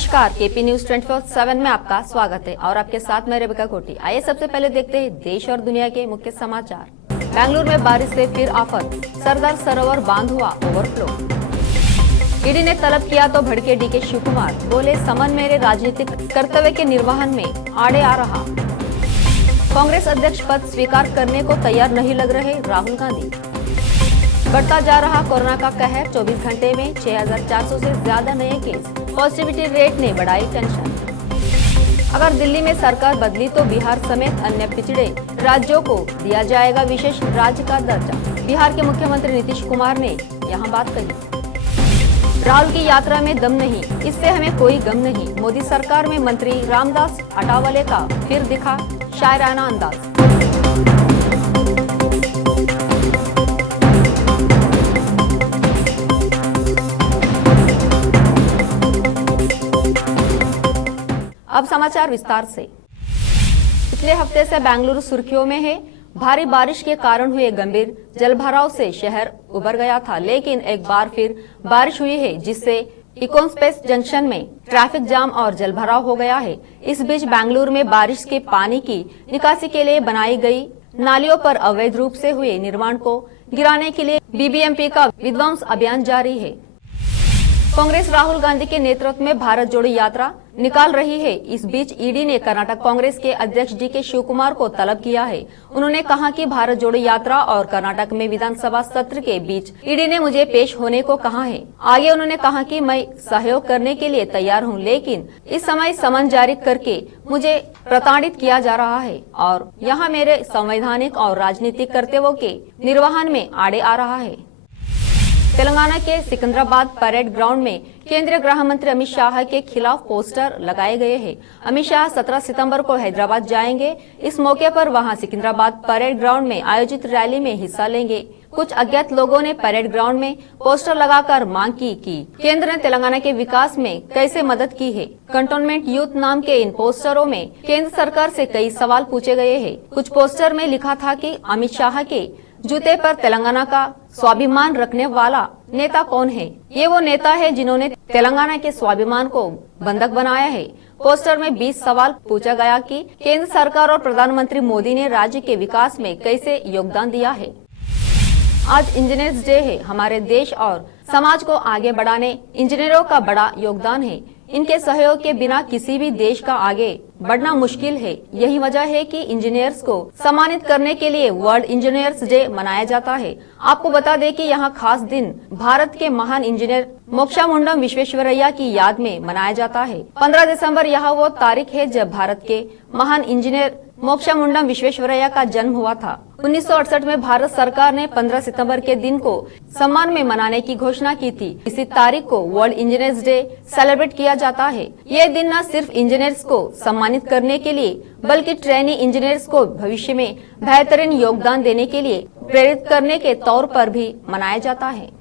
नमस्कार, KP news 24/7 में आपका स्वागत है और आपके साथ मैं रेबिका कोटी। आइए सबसे पहले देखते हैं देश और दुनिया के मुख्य समाचार। बेंगलुरु में बारिश से फिर आफत, सरदार सरोवर बांध हुआ ओवरफ्लो। ईडी ने तलब किया तो भड़के डीके शिवकुमार, बोले समन मेरे राजनीतिक कर्तव्य के निर्वहन में आड़े आ रहा। कांग्रेस अध्यक्ष पद स्वीकार करने को तैयार नहीं लग रहे राहुल गांधी। बढ़ता जा रहा कोरोना का कहर, 24 घंटे में 6,400 से ज्यादा नए केस, पॉजिटिविटी रेट ने बढ़ाई टेंशन। अगर दिल्ली में सरकार बदली तो बिहार समेत अन्य पिछड़े राज्यों को दिया जाएगा विशेष राज्य का दर्जा, बिहार के मुख्यमंत्री नीतीश कुमार ने यहां बात कही। राहुल की यात्रा में दम नहीं, इससे हमें कोई गम नहीं, मोदी सरकार में मंत्री रामदास अठावले का फिर दिखा शायराना अंदाज। अब समाचार विस्तार से। पिछले हफ्ते से बेंगलुरु सुर्खियों में है। भारी बारिश के कारण हुए गंभीर जलभराव से शहर उबर गया था, लेकिन एक बार फिर बारिश हुई है, जिससे इकोनस्पेस जंक्शन में ट्रैफिक जाम और जलभराव हो गया है। इस बीच बेंगलुरु में बारिश के पानी की निकासी के लिए बनाई गई नालियों पर अवैध रूप से हुए निर्माण को गिराने के लिए बीबीएमपी का विध्वंस अभियान जारी है। कांग्रेस राहुल गांधी के नेतृत्व में भारत जोड़ो यात्रा निकाल रही है। इस बीच ईडी ने कर्नाटक कांग्रेस के अध्यक्ष डीके शिवकुमार को तलब किया है। उन्होंने कहा कि भारत जोड़ो यात्रा और कर्नाटक में विधानसभा सत्र के बीच ईडी ने मुझे पेश होने को कहा है। आगे उन्होंने कहा कि मैं सहयोग करने के लिए तैयार हूं, लेकिन इस समय समन जारी करके मुझे प्रताड़ित किया जा रहा है और यहां मेरे संवैधानिक और राजनीतिक कर्तव्यों के निर्वहन में आड़े आ रहा है। तेलंगाना के सिकंदराबाद परेड ग्राउंड में केंद्रीय गृह मंत्री अमित शाह के खिलाफ पोस्टर लगाए गए हैं। अमित शाह 17 सितंबर को हैदराबाद जाएंगे। इस मौके पर वहां सिकंदराबाद परेड ग्राउंड में आयोजित रैली में हिस्सा लेंगे। कुछ अज्ञात लोगों ने परेड ग्राउंड में पोस्टर लगाकर मांग की कि केंद्र ने तेलंगाना के विकास में कैसे मदद की है। कंटोनमेंट यूथ नाम के इन पोस्टरों में केंद्र सरकार से कई सवाल पूछे गए हैं। कुछ पोस्टर में लिखा था कि अमित शाह के जूते पर तेलंगाना का स्वाभिमान रखने वाला नेता कौन है। ये वो नेता है जिन्होंने तेलंगाना के स्वाभिमान को बंधक बनाया है। पोस्टर में 20 सवाल पूछा गया कि केंद्र सरकार और प्रधानमंत्री मोदी ने राज्य के विकास में कैसे योगदान दिया है। आज इंजीनियर्स डे है। हमारे देश और समाज को आगे बढ़ाने इंजीनियरों का बड़ा योगदान है। इनके सहयोग के बिना किसी भी देश का आगे बढ़ना मुश्किल है। यही वजह है कि इंजीनियर्स को सम्मानित करने के लिए वर्ल्ड इंजीनियर्स डे मनाया जाता है। आपको बता दें कि यहाँ खास दिन भारत के महान इंजीनियर मोक्षामुंडम विश्वेश्वरैया की याद में मनाया जाता है। 15 दिसंबर यह वो तारीख है जब भारत के महान इंजीनियर मोक्षामुंडम विश्वेश्वरैया का जन्म हुआ था। 1968 में भारत सरकार ने 15 सितंबर के दिन को सम्मान में मनाने की घोषणा की थी। इसी तारीख को वर्ल्ड इंजीनियर्स डे सेलिब्रेट किया जाता है। ये दिन न सिर्फ इंजीनियर्स को सम्मानित करने के लिए बल्कि ट्रेनी इंजीनियर्स को भविष्य में बेहतरीन योगदान देने के लिए प्रेरित करने के तौर पर भी मनाया जाता है।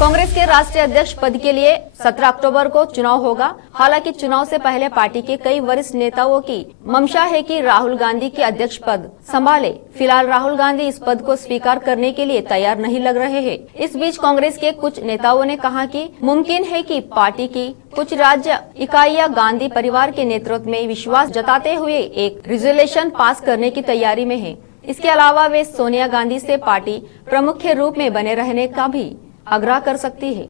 कांग्रेस के राष्ट्रीय अध्यक्ष पद के लिए 17 अक्टूबर को चुनाव होगा। हालांकि चुनाव से पहले पार्टी के कई वरिष्ठ नेताओं की मंशा है कि राहुल गांधी के अध्यक्ष पद संभाले। फिलहाल राहुल गांधी इस पद को स्वीकार करने के लिए तैयार नहीं लग रहे हैं। इस बीच कांग्रेस के कुछ नेताओं ने कहा कि मुमकिन है कि पार्टी की कुछ राज्य इकाइयां गांधी परिवार के नेतृत्व में विश्वास जताते हुए एक रिजोल्यूशन पास करने की तैयारी में है। इसके अलावा वे सोनिया गांधी से पार्टी प्रमुख के रूप में बने रहने का भी आग्रह कर सकती है।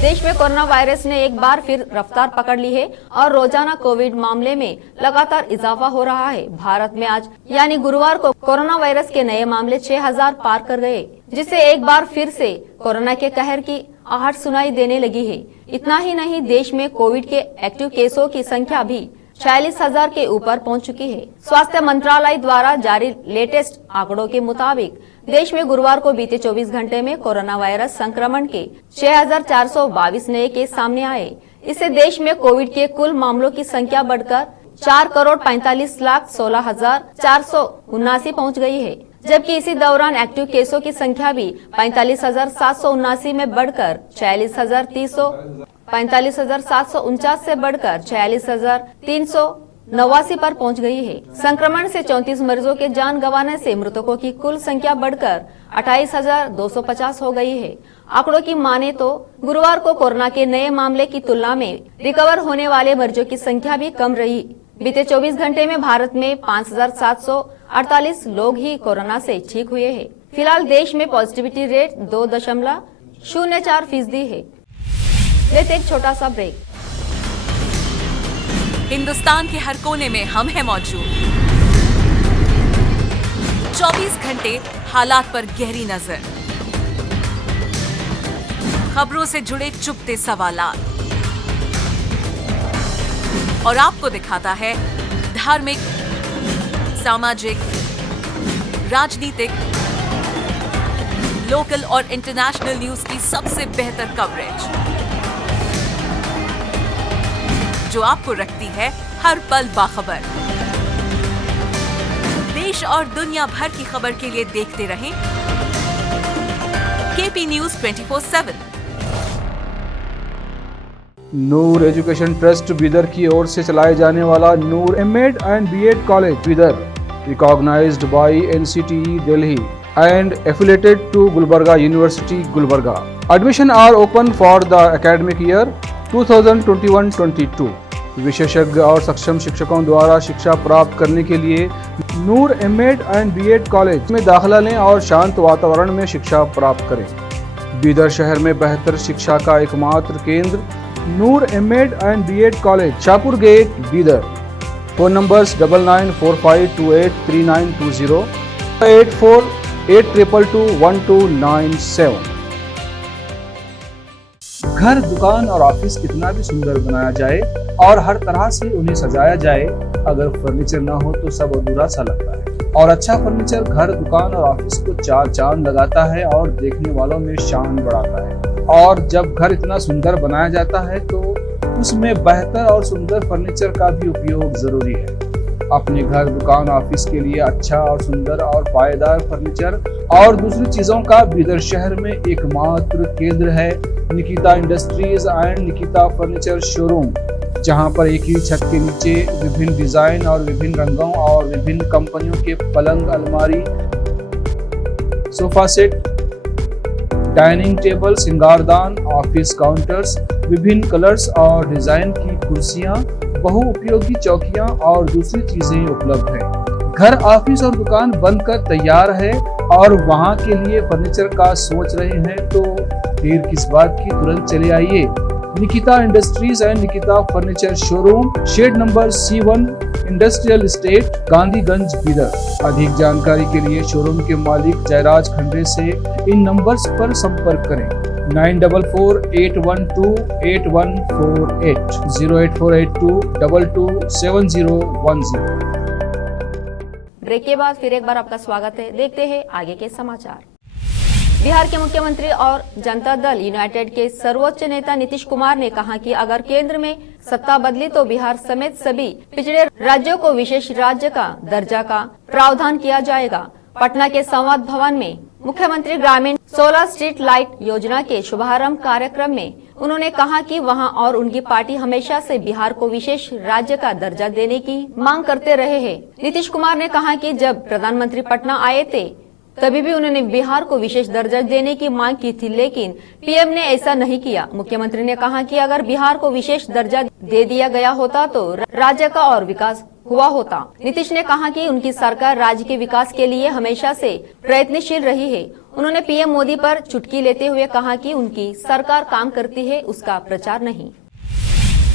देश में कोरोना वायरस ने एक बार फिर रफ्तार पकड़ ली है और रोजाना कोविड मामले में लगातार इजाफा हो रहा है। भारत में आज यानी गुरुवार को कोरोना वायरस के नए मामले 6,000 पार कर गए, जिससे एक बार फिर से कोरोना के कहर की आहट सुनाई देने लगी है। इतना ही नहीं, देश में कोविड के एक्टिव केसों की संख्या भी 46,000 के ऊपर पहुंच चुकी है। स्वास्थ्य मंत्रालय द्वारा जारी लेटेस्ट आंकड़ों के मुताबिक देश में गुरुवार को बीते 24 घंटे में कोरोना वायरस संक्रमण के 6,422 नए केस सामने आए। इससे देश में कोविड के कुल मामलों की संख्या बढ़कर 4,45,16,479 पहुंच गई है, जबकि इसी दौरान एक्टिव केसों की संख्या भी 45,779 में बढ़कर 46,749 से बढ़कर 46,300 89 पर पहुंच गई है। संक्रमण से 34 मरीजों के जान गंवाने से मृतकों की कुल संख्या बढ़कर 28,250 हो गई है। आंकड़ों की माने तो गुरुवार को कोरोना के नए मामले की तुलना में रिकवर होने वाले मरीजों की संख्या भी कम रही। बीते 24 घंटे में भारत में 5,748 लोग ही कोरोना से ठीक हुए हैं। फिलहाल देश में पॉजिटिविटी रेट 2.04% है। लेते एक छोटा सा ब्रेक। हिंदुस्तान के हर कोने में हम हैं मौजूद। 24 घंटे हालात पर गहरी नजर, खबरों से जुड़े चुपते सवालात और आपको दिखाता है धार्मिक, सामाजिक, राजनीतिक, लोकल और इंटरनेशनल न्यूज की सबसे बेहतर कवरेज, जो आपको रखती है हर पल बाखबर। देश और दुनिया भर की खबर के लिए देखते रहें KP news 24/7। Noor education trust Bidar की ओर से चलाए जाने वाला Noor MEd and BEd college Bidar, recognised by NCTE Delhi and affiliated to Gulbarga University, Gulbarga. Admission are open for the academic year 2021-22. विशेषज्ञ और सक्षम शिक्षकों द्वारा शिक्षा प्राप्त करने के लिए नूर एमएड एंड बीएड कॉलेज में दाखिला लें और शांत वातावरण में शिक्षा प्राप्त करें। बीदर शहर में बेहतर शिक्षा का एकमात्र केंद्र Noor MEd and BEd college, Shahpur gate, Bidar. Phone numbers 9945283920, 8482221297। घर, दुकान और ऑफिस कितना भी सुंदर बनाया जाए और हर तरह से उन्हें सजाया जाए, अगर फर्नीचर ना हो तो सब अधूरा सा लगता है। और अच्छा फर्नीचर घर, दुकान और ऑफिस को चार चांद लगाता है और देखने वालों में शान बढ़ाता है। और जब घर इतना सुंदर बनाया जाता है तो उसमें बेहतर और सुंदर फर्नीचर का भी उपयोग जरूरी है। अपने घर, दुकान, ऑफिस के लिए अच्छा और सुंदर और पायदार फर्नीचर और दूसरी चीजों का बीदर शहर में एकमात्र केंद्र है Nikita industries and Nikita furniture showroom, जहां पर एक ही छत के नीचे विभिन्न डिजाइन और विभिन्न रंगों और विभिन्न कंपनियों के पलंग, अलमारी, सोफा सेट, डाइनिंग टेबल, सिंगारदान, ऑफिस काउंटर्स, विभिन्न कलर्स और डिजाइन की कुर्सियां, बहुउपयोगी चौकियां और दूसरी चीजें उपलब्ध हैं। घर, ऑफिस और दुकान बनकर तैयार है और वहां के लिए फर्नीचर का सोच रहे हैं तो देर किस बात की, तुरंत चले आइए। Nikita industries and Nikita furniture showroom, shed number C1, industrial estate, Gandhiganj, Bidar. अधिक जानकारी के लिए शोरूम के मालिक जयराज खंडे से इन नंबर्स पर संपर्क करें। 9448128148, 08482227010। ब्रेक के बाद फिर एक बार आपका स्वागत है। देखते हैं आगे के समाचार। बिहार के मुख्यमंत्री और जनता दल यूनाइटेड के सर्वोच्च नेता नीतीश कुमार ने कहा कि अगर केंद्र में सत्ता बदली तो बिहार समेत सभी पिछड़े राज्यों को विशेष राज्य का दर्जा का प्रावधान किया जाएगा। पटना के संवाद भवन में मुख्यमंत्री ग्रामीण 16 स्ट्रीट लाइट योजना के शुभारंभ कार्यक्रम में उन्होंने कहा कि वहां और उनकी पार्टी हमेशा से बिहार को विशेष राज्य का दर्जा देने की मांग करते रहे हैं। नीतीश कुमार ने कहा कि जब प्रधानमंत्री पटना आए थे तभी भी उन्होंने बिहार को विशेष दर्जा देने की मांग की थी, लेकिन पीएम ने ऐसा नहीं किया। मुख्यमंत्री ने कहा कि अगर बिहार को विशेष दर्जा दे दिया गया होता तो राज्य का और विकास हुआ होता। नीतीश ने कहा कि उनकी सरकार राज्य के विकास के लिए हमेशा से प्रयत्नशील रही है। उन्होंने पीएम मोदी पर चुटकी लेते हुए कहा कि उनकी सरकार काम करती है, उसका प्रचार नहीं।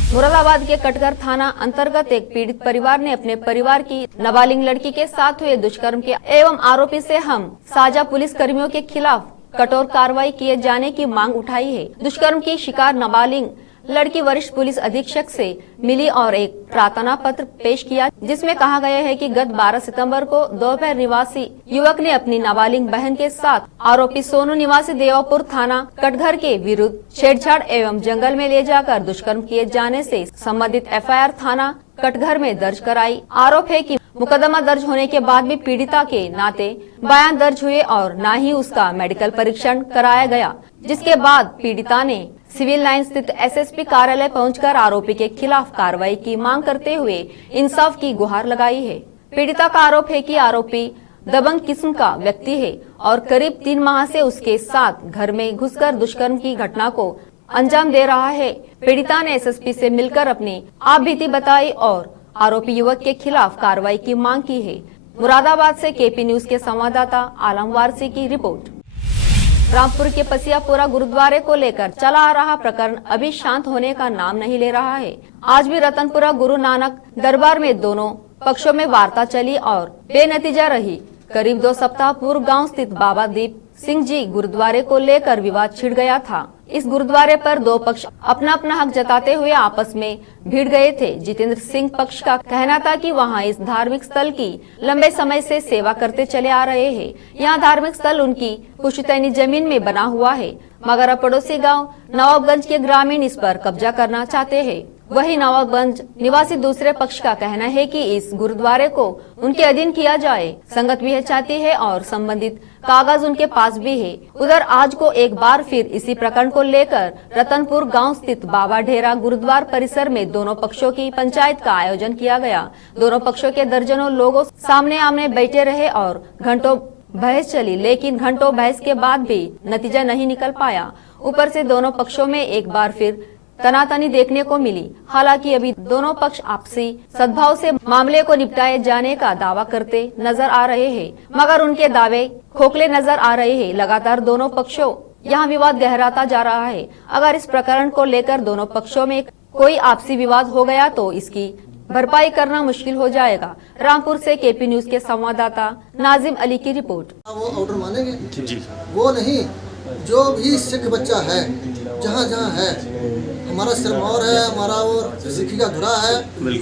मुरादाबाद के कटघर थाना अंतर्गत एक पीड़ित परिवार ने अपने परिवार की नाबालिग लड़की के साथ हुए दुष्कर्म के एवं आरोपी से हम साझा पुलिस कर्मियों के खिलाफ कठोर कार्रवाई किए जाने की मांग उठाई है। दुष्कर्म की शिकार नाबालिग लड़की वरिष्ठ पुलिस अधीक्षक से मिली और एक प्रार्थना पत्र पेश किया, जिसमें कहा गया है कि गत 12 सितंबर को दोपहर निवासी युवक ने अपनी नाबालिग बहन के साथ आरोपी सोनू निवासी देवापुर थाना कटघर के विरुद्ध छेड़छाड़ एवं जंगल में ले जाकर दुष्कर्म किए जाने से संबंधित एफआईआर थाना कटघर में दर्ज कराई। आरोप है कि मुकदमा दर्ज होने के बाद भी पीड़िता के नाते बयान दर्ज हुए और न ही उसका मेडिकल परीक्षण कराया गया, जिसके बाद पीड़िता ने सिविल लाइन स्थित एसएसपी कार्यालय पहुंचकर आरोपी के खिलाफ कार्रवाई की मांग करते हुए इंसाफ की गुहार लगाई है। पीड़िता का आरोप है कि आरोपी दबंग किस्म का व्यक्ति है और करीब 3 माह से उसके साथ घर में घुसकर दुष्कर्म की घटना को अंजाम दे रहा है। पीड़िता ने एसएसपी से मिलकर अपनी आपबीती बताई और आरोपी युवक के खिलाफ कार्रवाई की मांग की है। मुरादाबाद से केपी न्यूज के संवाददाता आलम वारसी की रिपोर्ट। रामपुर के पसियापुरा गुरुद्वारे को लेकर चला आ रहा प्रकरण अभी शांत होने का नाम नहीं ले रहा है। आज भी रतनपुरा गुरु नानक दरबार में दोनों पक्षों में वार्ता चली और बेनतीजा रही। करीब 2 सप्ताह पूर्व गांव स्थित बाबा दीप सिंह जी गुरुद्वारे को लेकर विवाद छिड़ गया था। इस गुरुद्वारे पर 2 पक्ष अपना अपना हक जताते हुए आपस में भिड़ गए थे। जितेंद्र सिंह पक्ष का कहना था कि वहां इस धार्मिक स्थल की लंबे समय से सेवा करते चले आ रहे हैं। यहां धार्मिक स्थल उनकी पुश्तैनी जमीन में बना हुआ है, मगर अब पड़ोसी गांव नवाबगंज के ग्रामीण इस पर कब्जा करना चाहते हैं। वही नवाबगंज निवासी दूसरे पक्ष का कहना है कि इस गुरुद्वारे को उनके अधीन किया जाए। संगत भी चाहती है और संबंधित कागज उनके पास भी है। उधर आज को एक बार फिर इसी प्रकरण को लेकर रतनपुर गांव स्थित बाबा ढेरा गुरुद्वार परिसर में दोनों पक्षों की पंचायत का आयोजन किया गया। दोनों पक्षों के दर्जनों लोगों सामने आमने बैठे रहे और घंटों बहस चली, लेकिन घंटों बहस के बाद भी नतीजा नहीं निकल पाया। ऊपर से दोनों पक्षों में एक बार फिर तनातनी देखने को मिली। हालांकि अभी दोनों पक्ष आपसी सद्भाव से मामले को निपटाए जाने का दावा करते नजर आ रहे हैं, मगर उनके दावे खोखले नजर आ रहे हैं। लगातार दोनों पक्षों यहां विवाद गहराता जा रहा है। अगर इस प्रकरण को लेकर दोनों पक्षों में कोई आपसी विवाद हो गया तो इसकी भरपाई करना मुश्किल हो जाएगा। रामपुर से केपी न्यूज के संवाददाता नाजिम अली की रिपोर्ट। वो ऑर्डर मानेंगे जी, वो नहीं। जो भी सिख बच्चा है जहाँ जहाँ है, हमारा सिरमौर है, हमारा वो सिखी का धुरा है,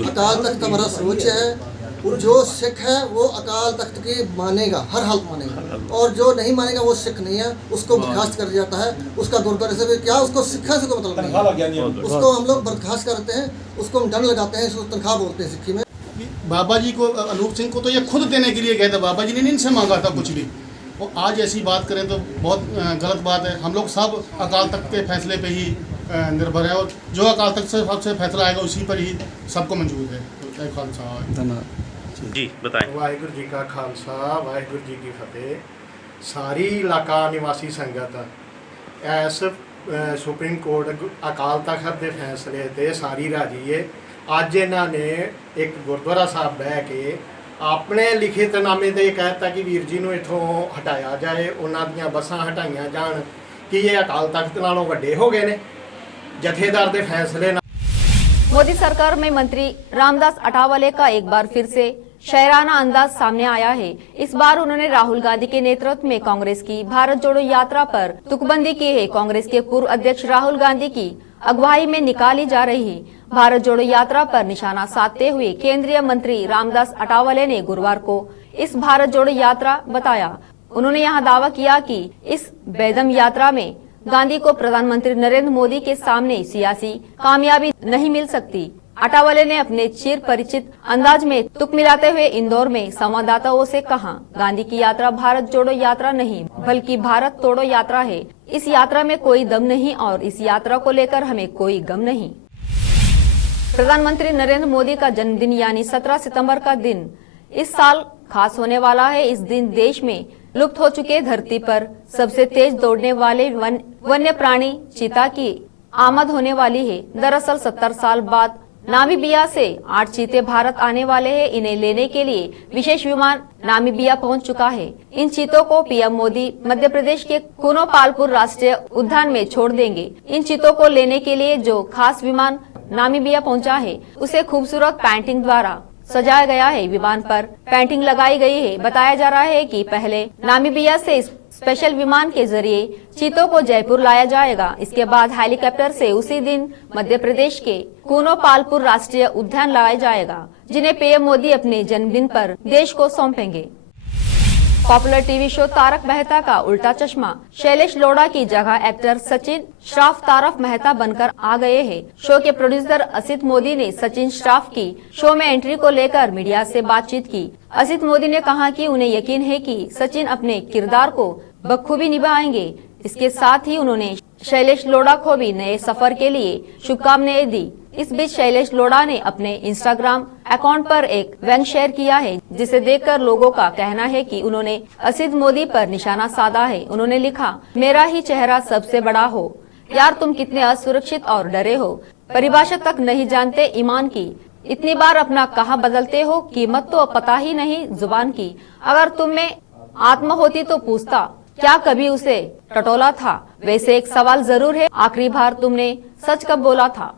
अकाल तख्त हमारा सर्वोच्च है। जो सिख है वो अकाल तख्त की मानेगा, हर हालत मानेगा, और जो नहीं मानेगा वो सिख नहीं है, उसको बर्खास्त कर दिया जाता है। उसका गुरुद्वारे से क्या उसको सिक्खा से कोई मतलब नहीं है, उसको हम लोग बर्खास्त करते हैं, उसको हम दंड लगाते हैं, इसको तनख्वाह बोलते हैं सिक्खी में। बाबा जी को, अनूप सिंह को तो ये खुद देने के लिए कहते, बाबा जी ने इनसे मांगा था कुछ भी। और आज ऐसी बात करें तो बहुत गलत बात है। हम लोग सब अकाल तख्त के फैसले पे ही निर्भर है और जो अकाल तख्त से फैसला आएगा उसी पर ही सबको मंजूर है। तो खालसा धन्यवाद जी, बताएं। वाहिगुरू जी का खालसा, वाहिगुरू जी की फतेह। सारी इलाका निवासी संगत इस सुप्रीम कोर्ट अकाल तख्त के फैसले ते सारी राजी है। अज इन्होंने एक गुरुद्वारा साहब बह के अपने लिखित नामे ते कहता कि वीर जी नूं इत्थों हटाया जाए, उन्हां दीयां बसां हटाइयां जाण। कि ये अकाल तख्त नालों वड्डे हो गए ने जथेदार दे फैसले। मोदी सरकार में मंत्री रामदास अठावले का एक बार फिर से शायराना अंदाज सामने आया है। इस बार उन्होंने राहुल गांधी के नेतृत्व में कांग्रेस की भारत जोड़ो यात्रा पर तुकबंदी की है। कांग्रेस के पूर्व अध्यक्ष राहुल गांधी की अगुवाई में निकाली जा रही भारत जोड़ो यात्रा पर निशाना साधते हुए केंद्रीय मंत्री रामदास अठावले ने गुरुवार को इस भारत जोड़ो यात्रा बताया। उन्होंने यहाँ दावा किया कि इस बेदम यात्रा में गांधी को प्रधानमंत्री नरेंद्र मोदी के सामने सियासी कामयाबी नहीं मिल सकती। अठावले ने अपने चिर परिचित अंदाज में तुक मिलाते हुए इंदौर में संवाददाताओं से कहा, गांधी की यात्रा भारत जोड़ो यात्रा नहीं बल्कि भारत तोड़ो यात्रा है। इस यात्रा में कोई दम नहीं और इस यात्रा को लेकर हमें कोई गम नहीं। प्रधानमंत्री नरेंद्र मोदी का जन्मदिन यानी 17 सितंबर का दिन इस साल खास होने वाला है। इस दिन देश में लुप्त हो चुके धरती पर सबसे तेज दौड़ने वाले वन्य प्राणी चीता की आमद होने वाली है। दरअसल 70 साल बाद नामीबिया से 8 चीते भारत आने वाले हैं। इन्हें लेने के लिए विशेष विमान नामीबिया पहुंच चुका है। इन चीतों को पीएम मोदी मध्य प्रदेश के कूनो पालपुर राष्ट्रीय उद्यान में छोड़ देंगे। इन चीतों को लेने के लिए जो खास विमान नामीबिया पहुंचा है उसे खूबसूरत पेंटिंग द्वारा सजाया गया है। विमान पर पेंटिंग लगाई गई है। बताया जा रहा है कि पहले नामीबिया से स्पेशल विमान के जरिए चीतों को जयपुर लाया जाएगा। इसके बाद हेलीकॉप्टर से उसी दिन मध्य प्रदेश के कूनो पालपुर राष्ट्रीय उद्यान लाया जाएगा, जिन्हें पीएम मोदी अपने जन्मदिन पर देश को सौंपेंगे। Popular TV show Tarak Mehta ka Ulta Chashma Shailesh Lodha की जगह एक्टर सचिन श्रॉफ तारक मेहता बनकर आ गए हैं। शो के प्रोड्यूसर असित मोदी ने सचिन श्रॉफ की शो में एंट्री को लेकर मीडिया से बातचीत की। असित मोदी ने कहा कि उन्हें यकीन है कि सचिन अपने किरदार को बखूबी निभाएंगे। इसके साथ ही उन्होंने शैलेश लोढ़ा को भी नए सफर के लिए शुभकामनाएं दी। इस बीच शैलेश लोढ़ा ने अपने इंस्टाग्राम अकाउंट पर एक व्यंग शेयर किया है, जिसे देखकर लोगों का कहना है कि उन्होंने असित मोदी पर निशाना साधा है। उन्होंने लिखा, मेरा ही चेहरा सबसे बड़ा हो। यार तुम कितने असुरक्षित और डरे हो, परिभाषा तक नहीं जानते ईमान की। इतनी बार अपना कहा बदलते हो, कीमत तो पता ही नहीं जुबान की। अगर तुम में आत्मा होती तो पूछता, क्या कभी उसे टटोला था? वैसे एक सवाल जरूर है, आखिरी बार तुमने सच कब बोला था?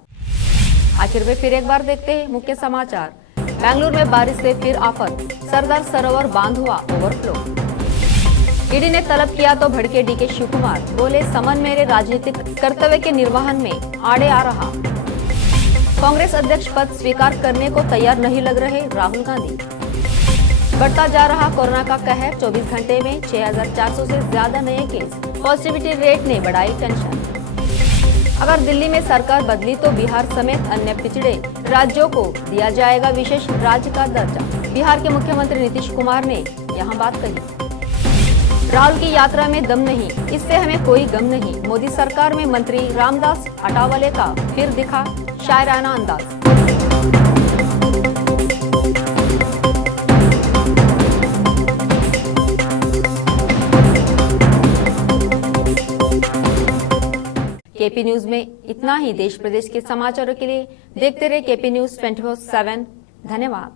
आखिर में फिर एक बार देखते हैं मुख्य समाचार। बेंगलुरु में बारिश से फिर आफत, सरदार सरोवर बांध हुआ ओवरफ्लो। ईडी ने तलब किया तो भड़के डीके शिवकुमार, बोले समन मेरे राजनीतिक कर्तव्य के निर्वहन में आड़े आ रहा। कांग्रेस अध्यक्ष पद स्वीकार करने को तैयार नहीं लग रहे राहुल गांधी। बढ़ता जा रहा कोरोना का कहर, 24 घंटे में 6,400 से ज्यादा नए केस, पॉजिटिविटी रेट ने बढ़ाई टेंशन। अगर दिल्ली में सरकार बदली तो बिहार समेत अन्य पिछड़े राज्यों को दिया जाएगा विशेष राज्य का दर्जा। बिहार के मुख्यमंत्री नीतीश कुमार ने यहां बात कही। राहुल की यात्रा में दम नहीं, इससे हमें कोई गम नहीं। मोदी सरकार में मंत्री रामदास अठावले का फिर दिखा शायराना अंदाज। केपी न्यूज में इतना ही। देश प्रदेश के समाचारों के लिए देखते रहे केपी न्यूज 24/7। धन्यवाद।